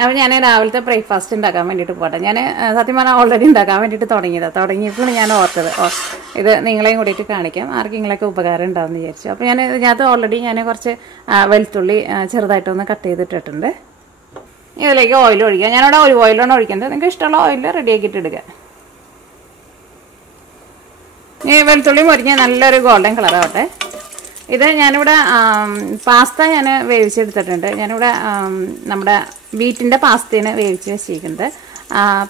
അപ്പോൾ ഞാൻ രാവിലത്തെ ബ്രേക്ക്ഫാസ്റ്റ് ഉണ്ടാക്കാൻ വേണ്ടിയിട്ട് പോട്ടെ. ഞാൻ സത്യം പറഞ്ഞാൽ ഓൾറെഡി ഉണ്ടാക്കാൻ വേണ്ടിയിട്ട് തുടങ്ങിയപ്പോഴാണ് ഞാൻ ഓർത്തത് ഇത് നിങ്ങളെയും കൂടിയിട്ട് കാണിക്കാം, ആർക്കെങ്കിലൊക്കെ ഉപകാരം ഉണ്ടാവുമെന്ന് വിചാരിച്ചു. അപ്പോൾ ഞാൻ ഇതിനകത്ത് ഓൾറെഡി ഞാൻ കുറച്ച് വെളുത്തുള്ളി ചെറുതായിട്ടൊന്ന് കട്ട് ചെയ്തിട്ടിട്ടുണ്ട്. ഇതിലേക്ക് ഓയിൽ ഒഴിക്കുക. ഞാനിവിടെ ഒലിവ് ഓയിലാണ് ഒഴിക്കുന്നത്. നിങ്ങൾക്ക് ഇഷ്ടമുള്ള ഓയിൽ റെഡിയാക്കിയിട്ട് ഇടുക. ഈ വെളുത്തുള്ളി മുരിഞ്ഞ് നല്ലൊരു ഗോൾഡൻ കളറാവട്ടെ. ഇത് ഞാനിവിടെ പാസ്ത ഞാൻ വേവിച്ചെടുത്തിട്ടുണ്ട്. ഞാനിവിടെ നമ്മുടെ വീറ്റിൻ്റെ പാസ്തയാണ് വേവിച്ച് വെച്ചിരിക്കുന്നത്.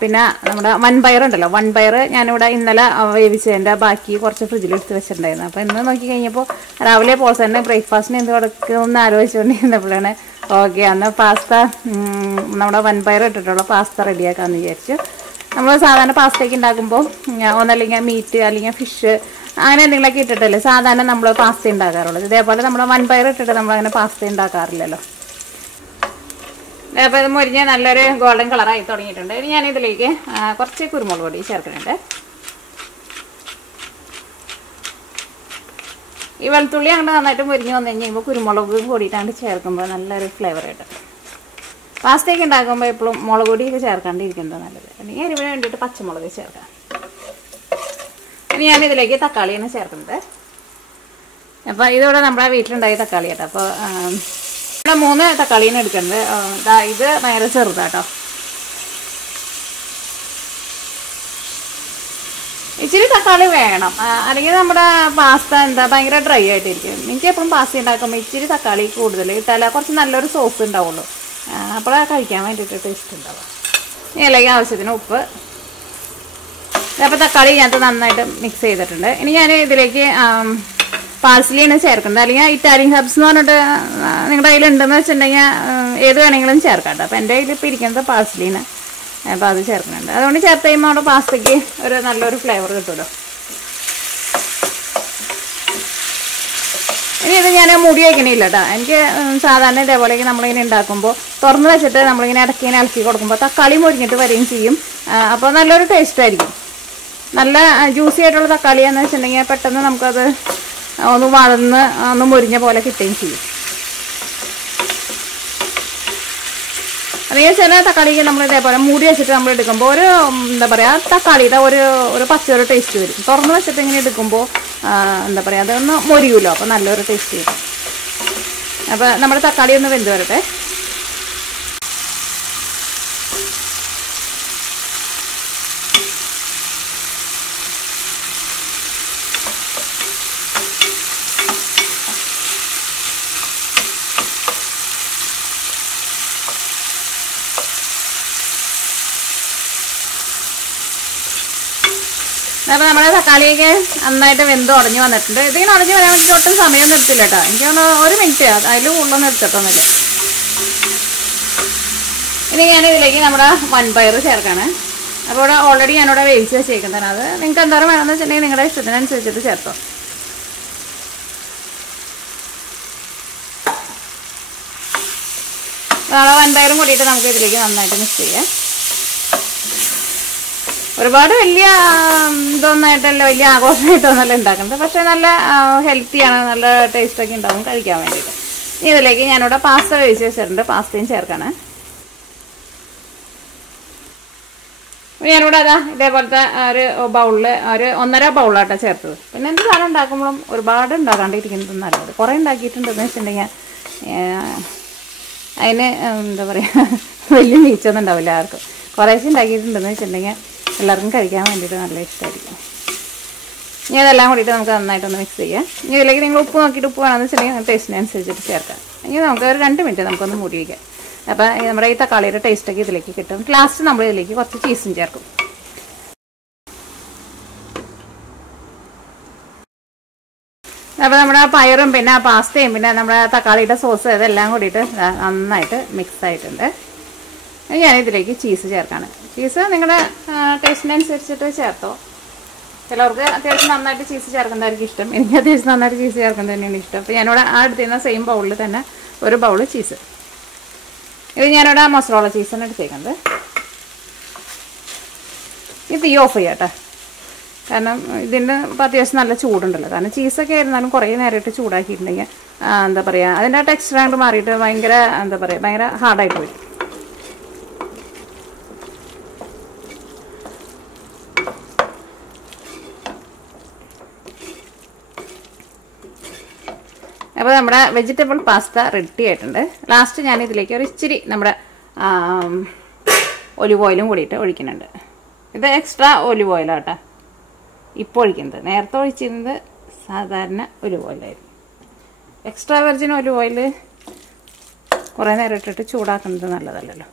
പിന്നെ നമ്മുടെ വൻപയറുണ്ടല്ലോ, വൻപയർ ഞാനിവിടെ ഇന്നലെ വേവിച്ചതിൻ്റെ ബാക്കി കുറച്ച് ഫ്രിഡ്ജിലെടുത്ത് വെച്ചിട്ടുണ്ടായിരുന്നു. അപ്പോൾ ഇന്ന് നോക്കി കഴിഞ്ഞപ്പോൾ രാവിലെ പോൾ തന്നെ ബ്രേക്ക്ഫാസ്റ്റിന് എന്ത് കൊടുക്കുമെന്ന് ആലോചിച്ചുകൊണ്ടിരുന്നപ്പോഴാണ് ഓക്കെ അന്ന് പാസ്ത നമ്മുടെ വൻപയർ ഇട്ടിട്ടുള്ള പാസ്ത റെഡിയാക്കാമെന്ന് വിചാരിച്ചു. നമ്മൾ സാധാരണ പാസ്തയ്ക്ക് ഉണ്ടാക്കുമ്പോൾ ഒന്നല്ലെങ്കിൽ മീറ്റ് അല്ലെങ്കിൽ ഫിഷ് അങ്ങനെ എന്തെങ്കിലുമൊക്കെ ഇട്ടിട്ടല്ലേ സാധാരണ നമ്മൾ പാസ്ത ഉണ്ടാക്കാറുള്ളത്. ഇതേപോലെ നമ്മൾ വൻപയർ ഇട്ടിട്ട് നമ്മളങ്ങനെ പാസ്ത ഉണ്ടാക്കാറില്ലല്ലോ. അപ്പോൾ ഇത് മുരിഞ്ഞ് നല്ലൊരു ഗോൾഡൻ കളറായി തുടങ്ങിയിട്ടുണ്ട്. ഇനി ഞാനിതിലേക്ക് കുറച്ച് കുരുമുളക് പൊടി ചേർക്കുന്നുണ്ട്. ഈ വെളുത്തുള്ളി അങ്ങോട്ട് നന്നായിട്ട് മുരിഞ്ഞ് വന്നു കഴിയുമ്പോൾ കുരുമുളക് പൊടിയിട്ടാണ്ട് ചേർക്കുമ്പോൾ നല്ലൊരു ഫ്ലേവർ കിട്ടും. പാസ്തയൊക്കെ ഉണ്ടാക്കുമ്പോൾ എപ്പോഴും മുളക് പൊടിയൊക്കെ ചേർക്കാണ്ടിരിക്കുന്നത് നല്ലത്. അല്ലെങ്കിൽ അതിന് വേണ്ടിയിട്ട് പച്ചമുളക് ചേർക്കാം. ഇനി ഞാനിതിലേക്ക് തക്കാളിയാണ് ചേർക്കുന്നത്. അപ്പോൾ ഇതിവിടെ നമ്മുടെ വീട്ടിലുണ്ടായ തക്കാളി കേട്ടോ. അപ്പോൾ ഇവിടെ 3 തക്കാളിയാണ് എടുക്കുന്നത്. ഇത് ഭയങ്കര ചെറുതാട്ടോ. ഇച്ചിരി തക്കാളി വേണം, അല്ലെങ്കിൽ നമ്മുടെ പാസ്ത ഭയങ്കര ഡ്രൈ ആയിട്ടിരിക്കും. എനിക്ക് എപ്പോഴും പാസ്ത ഉണ്ടാക്കുമ്പോൾ ഇച്ചിരി തക്കാളി കൂടുതൽ ഇട്ടാൽ കുറച്ച് നല്ലൊരു സോസ് ഉണ്ടാവുള്ളൂ. അപ്പോൾ കഴിക്കാൻ വേണ്ടിയിട്ട് ടേസ്റ്റ് ഉണ്ടാവുക. ഇതിലേക്ക് ആവശ്യത്തിന് ഉപ്പ്. അപ്പോൾ തക്കാളി ഇതിനകത്ത് നന്നായിട്ട് മിക്സ് ചെയ്തിട്ടുണ്ട്. ഇനി ഞാൻ ഇതിലേക്ക് പാഴ്സലിയാണ് ചേർക്കുന്നത്, അല്ലെങ്കിൽ ഇറ്റാലിയൻ ഹെർബ്സ് എന്ന് പറഞ്ഞിട്ട് നിങ്ങളുടെ കയ്യിലുണ്ടെന്ന് വെച്ചിട്ടുണ്ടെങ്കിൽ ഏത് വേണമെങ്കിലും ചേർക്കാം കേട്ടോ. അപ്പോൾ എൻ്റെ കയ്യിൽ ഇപ്പോൾ ഇരിക്കുന്നത് പാഴ്സലിന്, അപ്പോൾ അത് ചേർക്കുന്നുണ്ട്. അതുകൊണ്ട് ചേർത്ത് കഴിയുമ്പോൾ നമ്മുടെ പാസ്തയ്ക്ക് ഒരു നല്ലൊരു ഫ്ലേവർ കിട്ടുമല്ലോ. ഇനി ഇത് ഞാൻ മൂടി വയ്ക്കണില്ല കേട്ടോ. എനിക്ക് സാധാരണ ഇതേപോലെയൊക്കെ നമ്മളിങ്ങനെ ഉണ്ടാക്കുമ്പോൾ തുറന്ന് വെച്ചിട്ട് നമ്മളിങ്ങനെ ഇടയ്ക്കിങ്ങനെ ഇളക്കി കൊടുക്കുമ്പോൾ തക്കാളി മുരിഞ്ഞിട്ട് വരികയും ചെയ്യും. അപ്പോൾ നല്ലൊരു ടേസ്റ്റ് ആയിരിക്കും. നല്ല ജ്യൂസി ആയിട്ടുള്ള തക്കാളിയാന്ന് വെച്ചിട്ടുണ്ടെങ്കിൽ പെട്ടെന്ന് നമുക്കത് ഒന്ന് വളർന്ന് ഒന്ന് മുരിഞ്ഞ പോലെ കിട്ടുകയും ചെയ്യും. അല്ലെങ്കിൽ ചില തക്കാളിക്ക് നമ്മൾ ഇതേപോലെ മൂടി വെച്ചിട്ട് നമ്മൾ എടുക്കുമ്പോൾ ഒരു എന്താ പറയുക തക്കാളിയുടെ ഒരു പച്ചയൊരു ടേസ്റ്റ് വരും. തുറന്ന് വെച്ചിട്ട് ഇങ്ങനെ എടുക്കുമ്പോൾ എന്താ പറയുക അതൊന്ന് മൊരിയുമല്ലോ, അപ്പോൾ നല്ലൊരു ടേസ്റ്റ് വരും. അപ്പോൾ നമ്മുടെ തക്കാളി ഒന്ന് വെന്ത് വരട്ടെ. അപ്പോൾ നമ്മുടെ തക്കാളിയൊക്കെ നന്നായിട്ട് വെന്ത് ഉടഞ്ഞ് വന്നിട്ടുണ്ട്. ഇതിങ്ങനെ ഉടഞ്ഞ് വരാൻ വേണ്ടിയിട്ട് ഒട്ടും സമയമൊന്നും എടുത്തില്ല കേട്ടോ. എനിക്കൊന്ന് 1 മിനിറ്റ് അതിൽ കൂടുതലൊന്നും എടുത്തിട്ടൊന്നുമില്ല. ഇനി ഞാനിതിലേക്ക് നമ്മുടെ വൻപയർ ചേർക്കാണ്. അപ്പോൾ ഇവിടെ ഓൾറെഡി ഞാനിവിടെ വേവിച്ച് വെച്ചേക്കുന്നതാണ്. അത് നിങ്ങൾക്ക് എന്തോരം വേണമെന്ന് വെച്ചിട്ടുണ്ടെങ്കിൽ നിങ്ങളുടെ ഇഷ്ടത്തിനനുസരിച്ചിട്ട് ചേർത്തോ. നാളെ വൻപയറും കൂടിയിട്ട് നമുക്ക് ഇതിലേക്ക് നന്നായിട്ട് മിക്സ് ചെയ്യാം. ഒരുപാട് വലിയ ഇതൊന്നായിട്ടല്ല, വലിയ ആഘോഷമായിട്ടൊന്നല്ല ഉണ്ടാക്കുന്നത്, പക്ഷേ നല്ല ഹെൽത്തിയാണ്, നല്ല ടേസ്റ്റൊക്കെ ഉണ്ടാവും കഴിക്കാൻ വേണ്ടിയിട്ട്. ഇതിലേക്ക് ഞാനിവിടെ പാസ്ത വേവിച്ച് വെച്ചിട്ടുണ്ട്. പാസ്തയും ചേർക്കാണ്. ഞാനിവിടെ ഇതേപോലത്തെ ഒരു ബൗളിൽ ഒരു 1.5 ബൗളാട്ടോ ചേർത്തത്. പിന്നെ എന്ത് സാധനം ഉണ്ടാക്കുമ്പോഴും ഒരുപാട് ഉണ്ടാക്കാണ്ടിരിക്കുന്നത് നല്ലത്. കുറേ ഉണ്ടാക്കിയിട്ടുണ്ടെന്ന് വെച്ചിട്ടുണ്ടെങ്കിൽ അതിന് എന്താ പറയുക വലിയ മീച്ചൊന്നും ഉണ്ടാവില്ല ആർക്കും. കുറേശ്ശെ ഉണ്ടാക്കിയിട്ടുണ്ടെന്ന് വെച്ചിട്ടുണ്ടെങ്കിൽ എല്ലാവർക്കും കഴിക്കാൻ വേണ്ടിയിട്ട് നല്ല ഇഷ്ടമായിരിക്കും. ഇനി അതെല്ലാം കൂടിയിട്ട് നമുക്ക് നന്നായിട്ടൊന്ന് മിക്സ് ചെയ്യാം. ഇനി ഇതിലേക്ക് നിങ്ങൾ ഉപ്പ് നോക്കിയിട്ട് ഉപ്പ് വേണമെന്ന് വെച്ചിട്ടുണ്ടെങ്കിൽ ടേസ്റ്റിനനുസരിച്ചിട്ട് ചേർക്കാം. ഇനി നമുക്ക് ഒരു 2 മിനിറ്റ് നമുക്കൊന്ന് മൂടി വയ്ക്കാം. അപ്പോൾ നമ്മുടെ ഈ തക്കാളിയുടെ ടേസ്റ്റൊക്കെ ഇതിലേക്ക് കിട്ടും. ലാസ്റ്റ് നമ്മൾ ഇതിലേക്ക് കുറച്ച് ചീസും ചേർക്കും. അപ്പോൾ നമ്മുടെ പയറും പിന്നെ പാസ്തയും പിന്നെ നമ്മുടെ തക്കാളിയുടെ സോസ് ഇതെല്ലാം കൂടിയിട്ട് നന്നായിട്ട് മിക്സ് ആയിട്ടുണ്ട്. ഞാനിതിലേക്ക് ചീസ് ചേർക്കാണ്. ചീസ് നിങ്ങളുടെ ടേസ്റ്റിനനുസരിച്ചിട്ട് ചേർത്തോ. ചിലവർക്ക് അത്യാവശ്യം നന്നായിട്ട് ചീസ് ചേർക്കുന്നതായിരിക്കും ഇഷ്ടം. എനിക്ക് അത്യാവശ്യം നന്നായിട്ട് ചീസ് ചേർക്കുന്നത് തന്നെയാണ് ഇഷ്ടം. അപ്പോൾ ഞാനിവിടെ എടുത്തിരുന്ന സെയിം ബൗളിൽ തന്നെ ഒരു ബൗള് ചീസ്. ഇത് ഞാനിവിടെ മൊസറോള ചീസാണ് എടുത്തേക്കുന്നത്. ഇത് തീ ഓഫ് ചെയ്യാം കേട്ടോ. കാരണം ഇതിൻ്റെ ഇപ്പോൾ അത്യാവശ്യം നല്ല ചൂടുണ്ടല്ലോ. കാരണം ചീസൊക്കെ ആയിരുന്നാലും കുറേ നേരമായിട്ട് ചൂടാക്കിയിട്ടുണ്ടെങ്കിൽ എന്താ പറയുക അതിൻ്റെ ടെക്സ്ചർ അങ്ങോട്ട് മാറിയിട്ട് ഭയങ്കര എന്താ പറയുക ഭയങ്കര ഹാർഡായിട്ട് വരും. അപ്പോൾ നമ്മുടെ വെജിറ്റബിൾ പാസ്ത റെഡി ആയിട്ടുണ്ട്. ലാസ്റ്റ് ഞാൻ ഇതിലേക്ക് ഒരു ഇച്ചിരി നമ്മുടെ ഒലിവ് ഓയിലും കൂടിയിട്ട് ഒഴിക്കുന്നുണ്ട്. ഇത് എക്സ്ട്രാ ഒലിവ് ഓയിലാട്ടോ ഇപ്പോൾ ഒഴിക്കുന്നത്. നേരത്തെ ഒഴിച്ചിരുന്നത് സാധാരണ ഒലിവ് ഓയിലായിരുന്നു. എക്സ്ട്രാ വെർജിൻ ഒലിവ് ഓയിൽ കുറേ നേരം ഇട്ടിട്ട് ചൂടാക്കുന്നത് നല്ലതല്ലല്ലോ.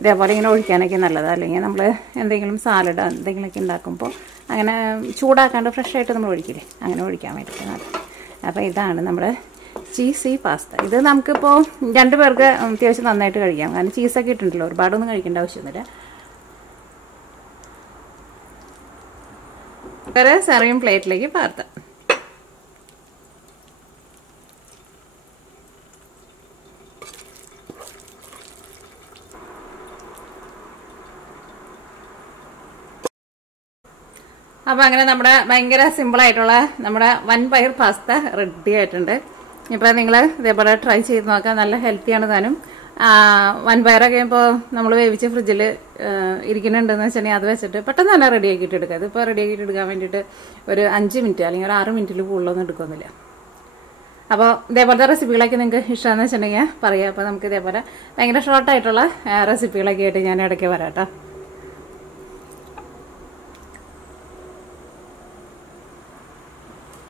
ഇതേപോലെ ഇങ്ങനെ ഒഴിക്കാനൊക്കെ നല്ലതാണ്. അല്ലെങ്കിൽ നമ്മൾ എന്തെങ്കിലും സാലഡ് എന്തെങ്കിലുമൊക്കെ ഉണ്ടാക്കുമ്പോൾ അങ്ങനെ ചൂടാക്കാണ്ട് ഫ്രഷായിട്ട് നമ്മൾ ഒഴിക്കില്ലേ, അങ്ങനെ ഒഴിക്കാൻ വേണ്ടിയിട്ട് നല്ലത്. അപ്പോൾ ഇതാണ് നമ്മുടെ ചീസി പാസ്ത. ഇത് നമുക്കിപ്പോൾ 2 പേർക്ക് അത്യാവശ്യം നന്നായിട്ട് കഴിക്കാം. കാരണം ചീസൊക്കെ ഇട്ടുണ്ടല്ലോ, ഒരുപാടൊന്നും കഴിക്കേണ്ട ആവശ്യമൊന്നുമില്ല. ഒരു സെർവിങ് പ്ലേറ്റിലേക്ക് പകർത്താം. അപ്പോൾ അങ്ങനെ നമ്മുടെ ഭയങ്കര സിമ്പിളായിട്ടുള്ള നമ്മുടെ വൻപയർ പാസ്ത റെഡി ആയിട്ടുണ്ട്. ഇപ്പോൾ നിങ്ങൾ ഇതേപോലെ ട്രൈ ചെയ്ത് നോക്കാം. നല്ല ഹെൽത്തിയാണ് താനും. വൻപയറൊക്കെ ഇപ്പോൾ നമ്മൾ വേവിച്ച് ഫ്രിഡ്ജിൽ ഇരിക്കുന്നുണ്ടെന്ന് വെച്ചിട്ടുണ്ടെങ്കിൽ അത് വെച്ചിട്ട് പെട്ടെന്ന് തന്നെ റെഡിയാക്കിയിട്ട് എടുക്കുക. അതിപ്പോൾ റെഡിയാക്കിയിട്ട് എടുക്കാൻ വേണ്ടിയിട്ട് ഒരു 5 മിനിറ്റ് അല്ലെങ്കിൽ ഒരു 6 മിനിറ്റിൽ കൂടുതലൊന്നും എടുക്കുന്നില്ല. അപ്പോൾ ഇതേപോലത്തെ റെസിപ്പികളൊക്കെ നിങ്ങൾക്ക് ഇഷ്ടമാണെന്ന് വെച്ചിട്ടുണ്ടെങ്കിൽ പറയാം. അപ്പോൾ നമുക്ക് ഇതേപോലെ ഭയങ്കര ഷോർട്ടായിട്ടുള്ള റെസിപ്പികളൊക്കെ ആയിട്ട് ഞാൻ ഇടയ്ക്ക് വരാം കേട്ടോ.